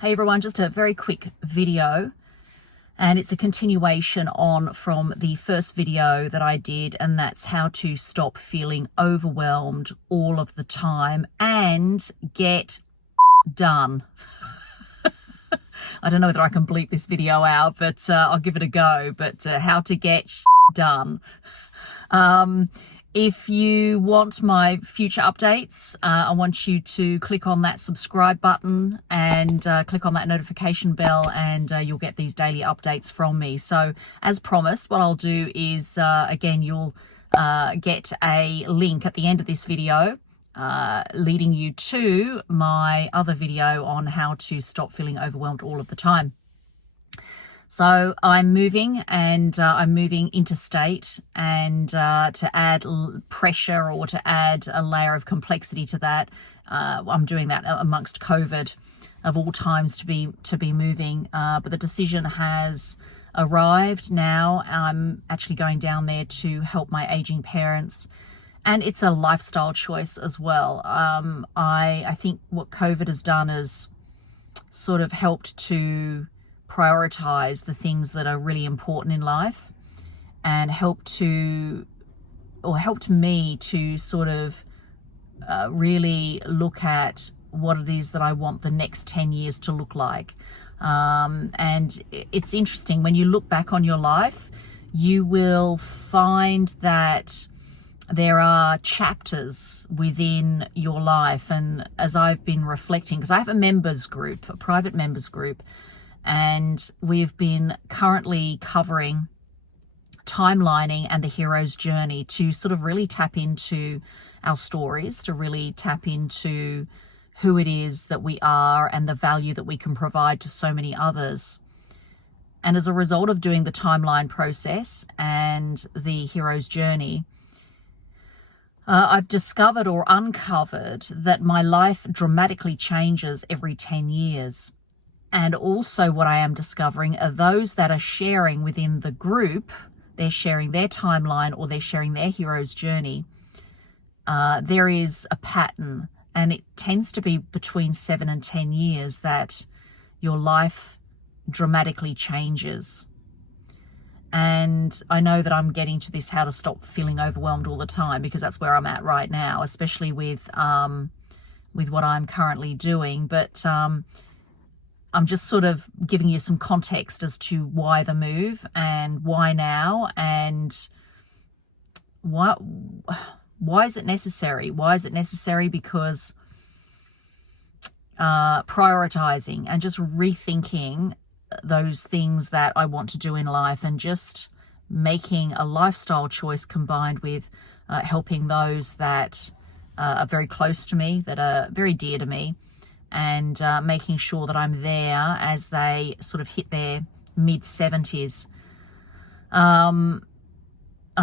Hey everyone, just a very quick video, and it's a continuation on from the first video that I did, and that's how to stop feeling overwhelmed all of the time and get done. I don't know whether I can bleep this video out, but I'll give it a go. But how to get done. If you want my future updates, I want you to click on that subscribe button and click on that notification bell, and you'll get these daily updates from me. So as promised, what I'll do is, again, you'll get a link at the end of this video leading you to my other video on how to stop feeling overwhelmed all of the time. So I'm moving, and I'm moving interstate, and to add pressure or to add a layer of complexity to that, I'm doing that amongst COVID, of all times to be moving. But the decision has arrived now. I'm actually going down there to help my aging parents, and it's a lifestyle choice as well. I think what COVID has done is sort of helped to prioritize the things that are really important in life, and helped me to sort of really look at what it is that I want the next 10 years to look like. And it's interesting, when you look back on your life, you will find that there are chapters within your life. And as I've been reflecting, because I have a members group, a private members group, and we've been currently covering timelining and the hero's journey to sort of really tap into our stories, to really tap into who it is that we are and the value that we can provide to so many others. And as a result of doing the timeline process and the hero's journey, I've discovered or uncovered that my life dramatically changes every 10 years. And also what I am discovering are those that are sharing within the group, they're sharing their timeline or they're sharing their hero's journey. There is a pattern, and it tends to be between 7 and 10 years that your life dramatically changes. And I know that I'm getting to this how to stop feeling overwhelmed all the time, because that's where I'm at right now, especially with what I'm currently doing. But I'm just sort of giving you some context as to why the move and why now, and why is it necessary? Why is it necessary? Because prioritizing and just rethinking those things that I want to do in life, and just making a lifestyle choice combined with helping those that are very close to me, that are very dear to me, and making sure that I'm there as they sort of hit their mid-70s. I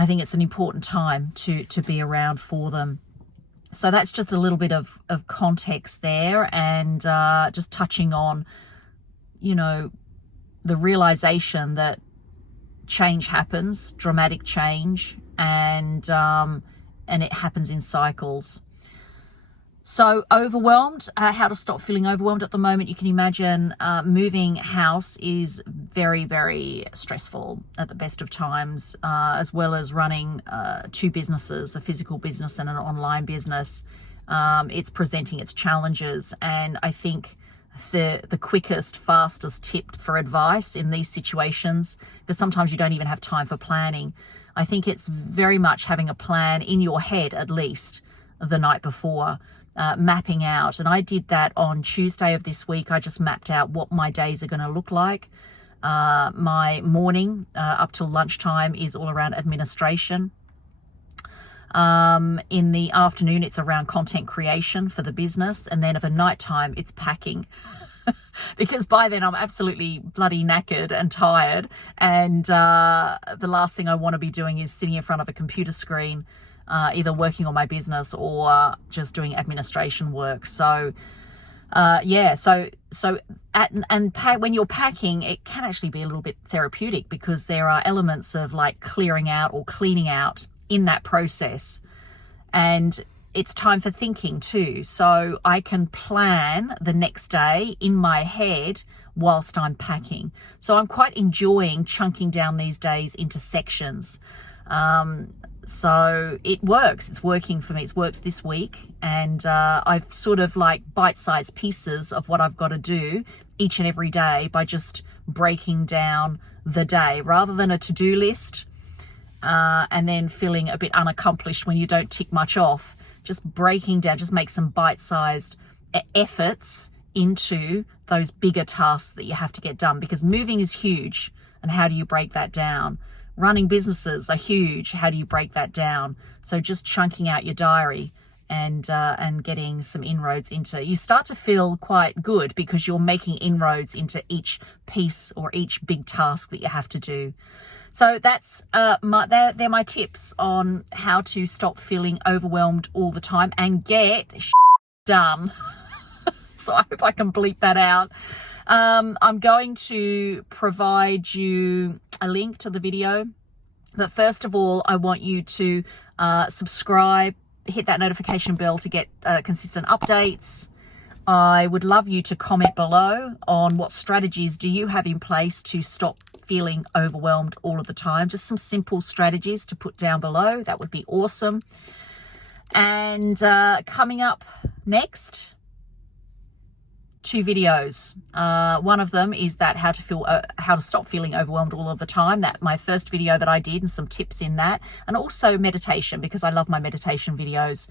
think it's an important time to be around for them. So that's just a little bit of context there, and just touching on, the realization that change happens, dramatic change, and it happens in cycles. So overwhelmed, how to stop feeling overwhelmed at the moment. You can imagine moving house is very, very stressful at the best of times, as well as running 2 businesses, a physical business and an online business. It's presenting its challenges, and I think the quickest, fastest tip for advice in these situations, because sometimes you don't even have time for planning, I think it's very much having a plan in your head, at least the night before. Mapping out, and I did that on Tuesday of this week. I just mapped out what my days are going to look like. My morning up till lunchtime is all around administration. In the afternoon, it's around content creation for the business, and then of a nighttime, it's packing. Because by then I'm absolutely bloody knackered and tired, and the last thing I want to be doing is sitting in front of a computer screen, either working on my business or just doing administration work. So when you're packing, it can actually be a little bit therapeutic, because there are elements of like clearing out or cleaning out in that process. And it's time for thinking too. So I can plan the next day in my head whilst I'm packing. So I'm quite enjoying chunking down these days into sections. So it works. It's working for me. It's worked this week. And I've sort of like bite-sized pieces of what I've got to do each and every day by just breaking down the day rather than a to-do list and then feeling a bit unaccomplished when you don't tick much off. Just breaking down, just make some bite-sized efforts into those bigger tasks that you have to get done, because moving is huge. And how do you break that down? Running businesses are huge. How do you break that down? So just chunking out your diary and getting some inroads into, you start to feel quite good because you're making inroads into each piece or each big task that you have to do. So that's they're my tips on how to stop feeling overwhelmed all the time and get done. So I hope I can bleep that out. I'm going to provide you a link to the video. But first of all, I want you to subscribe, hit that notification bell to get consistent updates. I would love you to comment below on what strategies do you have in place to stop feeling overwhelmed all of the time. Just some simple strategies to put down below. That would be awesome. And coming up next, 2 videos. One of them is that how to stop feeling overwhelmed all of the time. That my first video that I did and some tips in that, and also meditation, because I love my meditation videos.